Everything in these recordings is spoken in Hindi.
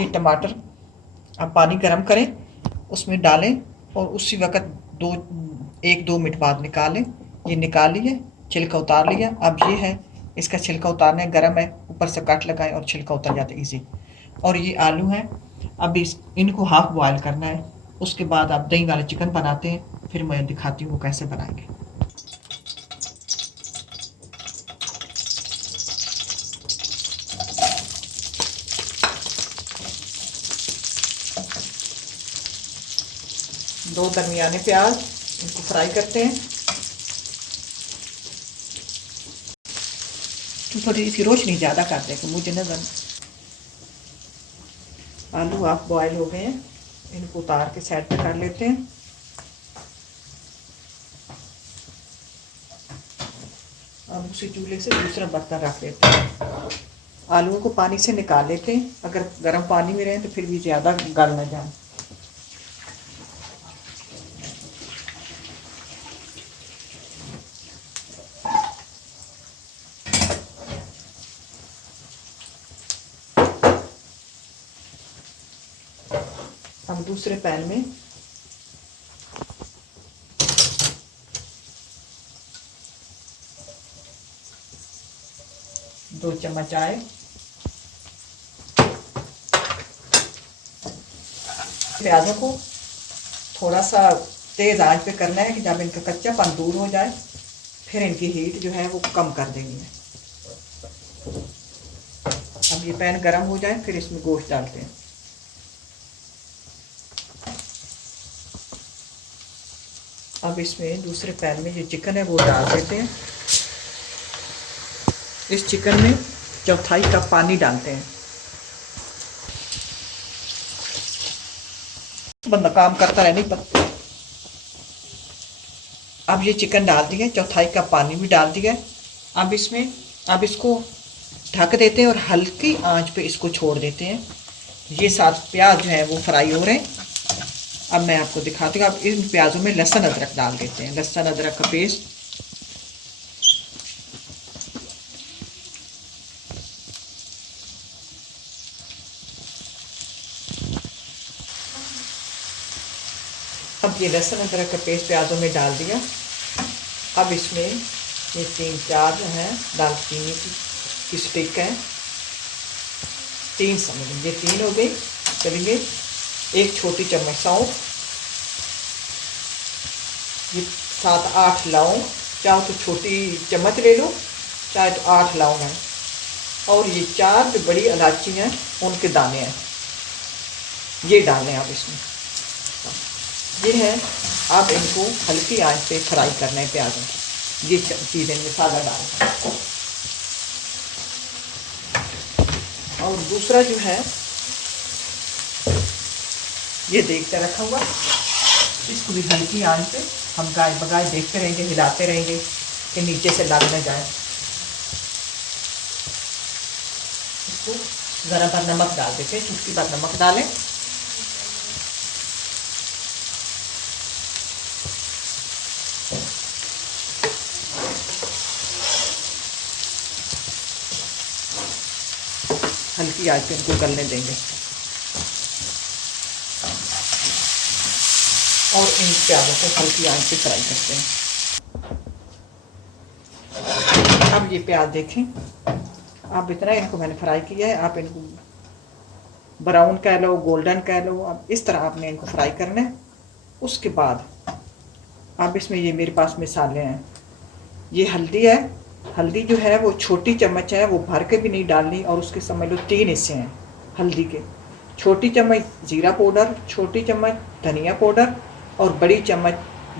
ये टमाटर आप पानी गर्म करें, उसमें डालें और उसी वक़्त 1-2 मिनट बाद निकालें। ये निकाल लिए, छिलका उतार लिया। अब ये है, इसका छिलका उतारना है, गर्म है, ऊपर से कट लगाएं और छिलका उतर जाता है ईज़ी। और ये आलू हैं, अब इनको हाफ बॉयल करना है। उसके बाद आप दही वाला चिकन बनाते हैं, फिर मैं दिखाती हूँ वो कैसे बनाएंगे। दो दरमियाने प्याज, इनको फ्राई करते हैं। तो थोड़ी सी रोशनी ज़्यादा कर दें कि मुझे नजर। आलू हाफ बॉयल हो गए हैं, इनको उतार के साइड पे कर लेते हैं। अब उसी चूल्हे से दूसरा बर्तन रख लेते हैं। आलूओं को पानी से निकाल लेते हैं, अगर गर्म पानी में रहें तो फिर भी ज़्यादा गल न जाए। अब दूसरे पैन में दो चम्मच आए, प्याजों को थोड़ा सा तेज़ आंच पे करना है कि जब इनका कच्चापन दूर हो जाए, फिर इनकी हीट जो है वो कम कर देनी है। अब ये पैन गर्म हो जाए, फिर इसमें गोश्त डालते हैं। अब इसमें दूसरे पैन में जो चिकन है वो डाल देते हैं। इस चिकन में चौथाई कप पानी डालते हैं। बंदा काम करता रहे नहीं पता। अब ये चिकन डाल दिया, चौथाई कप पानी भी डाल दिया। अब इसको ढक देते हैं और हल्की आंच पे इसको छोड़ देते हैं। ये साथ प्याज जो है वो फ्राई हो रहे हैं। अब मैं आपको दिखाती हूँ। अब इन प्याजों में लहसुन अदरक डाल देते हैं, लहसुन अदरक का पेस्ट। अब ये लहसुन अदरक का पेस्ट प्याजों में डाल दिया। अब इसमें ये 3-4 जो है दालचीनी की स्टिक है, 3 समझ, ये 3 हो गई। चलिए, 1 छोटी चम्मच सौंफ, ये 7-8 लौंग, चाहे तो छोटी चम्मच ले लो, चाहे तो 8 लौंग हैं। और ये 4 जो बड़ी इलायची हैं उनके दाने हैं, ये डालने आप इसमें। ये है, अब इनको हल्की आंच पे फ्राई करना है प्याजों को। ये चीज़ें मसाला डाल, और दूसरा जो है ये देखते रखा हुआ, इसको भी हल्की आंच पे हम गाय बगाए देखते रहेंगे, हिलाते रहेंगे कि नीचे से लग न जाए। इसको ज़रा भर नमक डाल देते हैं, चुटकी भर नमक डालें। हल्की आंच पे इनको गलने देंगे और इन प्याजों को हल्की आंच पे फ्राई करते हैं। अब ये प्याज देखें, अब इतना इनको मैंने फ्राई किया है। आप इनको ब्राउन कह लो, गोल्डन कह लो, अब इस तरह आपने इनको फ्राई करना है। उसके बाद अब इसमें ये मेरे पास मसाले हैं। ये हल्दी है, हल्दी जो है वो छोटी चम्मच है, वो भर के भी नहीं डालनी। और उसके समझ लो 3 हिस्से हैं हल्दी के। छोटी चम्मच जीरा पाउडर, छोटी चम्मच धनिया पाउडर और बड़ी चम्मच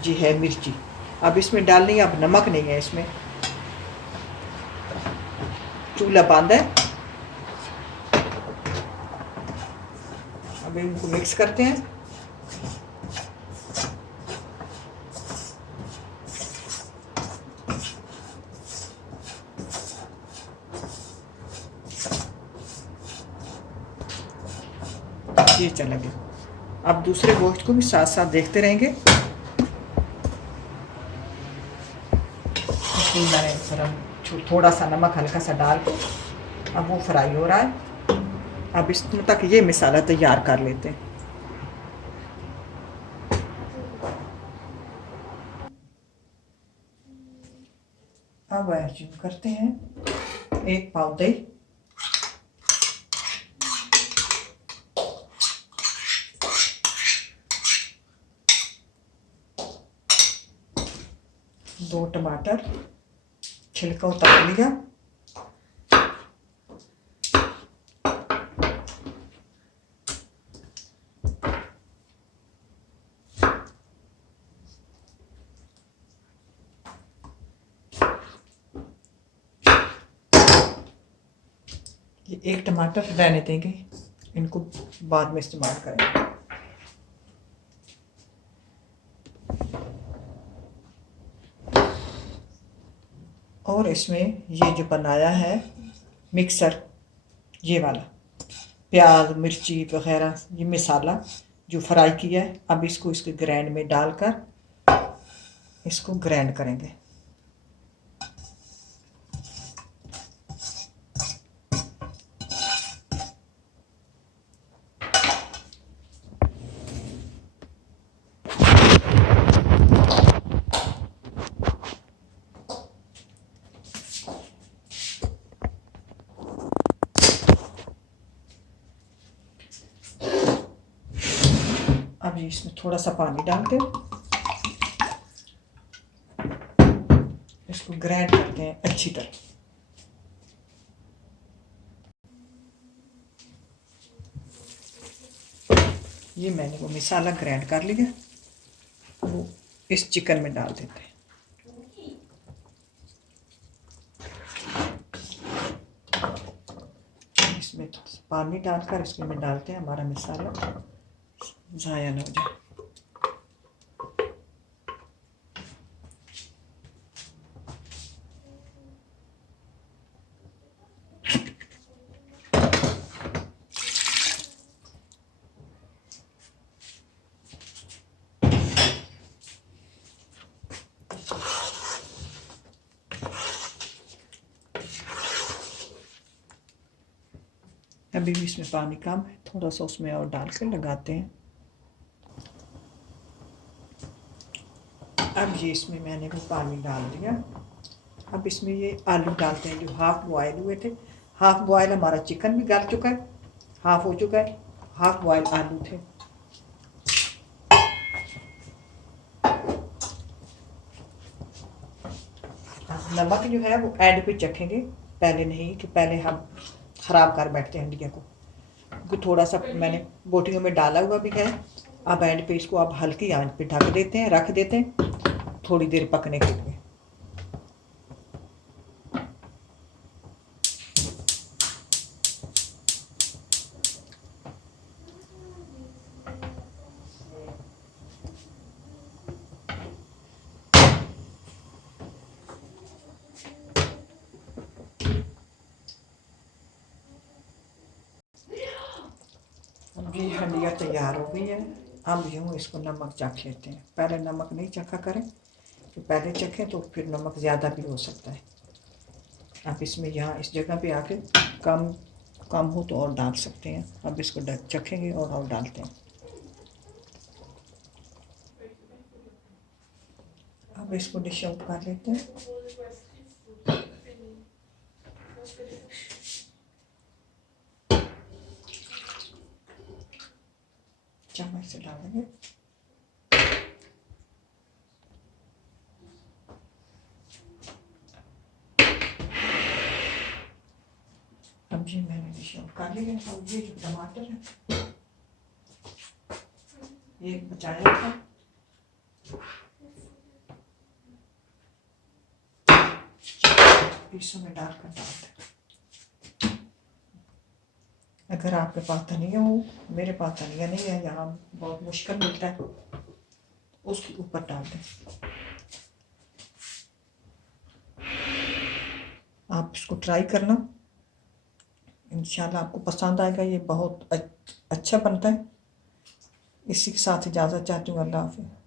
जी है मिर्ची। अब इसमें डालनी है। अब नमक नहीं है इसमें। चूल्हा बंद है। अब इनको मिक्स करते हैं। ये चला गया। अब दूसरे गोश्त को भी साथ साथ देखते रहेंगे। मैंने थोड़ा सा नमक हल्का सा डाल के अब वो फ्राई हो रहा है। अब इसमें तक ये मसाला तैयार कर लेते हैं। अब ऐड करते हैं 1 पाव दही, 2 टमाटर छिलका उतार लिया, ये 1 टमाटर रहने देंगे, इनको बाद में इस्तेमाल करेंगे। और इसमें ये जो बनाया है मिक्सर, ये वाला प्याज मिर्ची वगैरह ये मसाला जो फ्राई किया है, अब इसको इसके ग्राइंड में डालकर इसको ग्राइंड करेंगे। अब ये इसमें थोड़ा सा पानी डाल के इसको ग्राइंड करते हैं अच्छी तरह। ये मैंने वो मसाला ग्राइंड कर लिया, वो इस चिकन में डाल देते हैं। इसमें थोड़ा सा पानी डालकर इसके में डालते हैं, हमारा मसाला ज़ाया ना हो जाए। अभी भी इसमें पानी कम है, थोड़ा सा उसमें और डाल कर लगाते हैं। अब ये इसमें मैंने वो पानी डाल दिया, अब इसमें ये आलू डालते हैं जो हाफ बॉयल हुए थे। हाफ बॉयल हमारा चिकन भी गल चुका है, हाफ हो चुका है, हाफ बॉयल आलू थे। नमक जो है वो एंड पे चखेंगे, पहले नहीं कि पहले हम ख़राब कर बैठते हैं हंडिया को, क्योंकि थोड़ा सा मैंने बोटियों में डाला हुआ भी है। अब एंड पे इसको आप हल्की आंच पे ढक देते हैं, रख देते हैं थोड़ी देर पकने के लिए। अब ये हंडिया तैयार हो गई है। अब यूँ इसको नमक चख लेते हैं। पहले नमक नहीं चखा करें, तो पहले चखें तो फिर नमक ज़्यादा भी हो सकता है। आप इसमें यहाँ इस जगह पे आके कम हो तो और डाल सकते हैं। अब इसको चखेंगे और डालते हैं। अब इसको डिश आउट कर लेते हैं। चम्मच से डालेंगे। अब ये मैंने डिश आउट कर लिया। अब ये जो टमाटर है ये बचाया था, पीसों में डालकर डालते हैं। अगर आपके पास धनिया हो, मेरे पास धनिया नहीं है, यहाँ बहुत मुश्किल मिलता है, उसके ऊपर डाल दें। आप इसको ट्राई करना, इंशाल्लाह आपको पसंद आएगा। ये बहुत अच्छा बनता है। इसी के साथ इजाज़त चाहती हूँ। अल्लाह हाफ़िज़।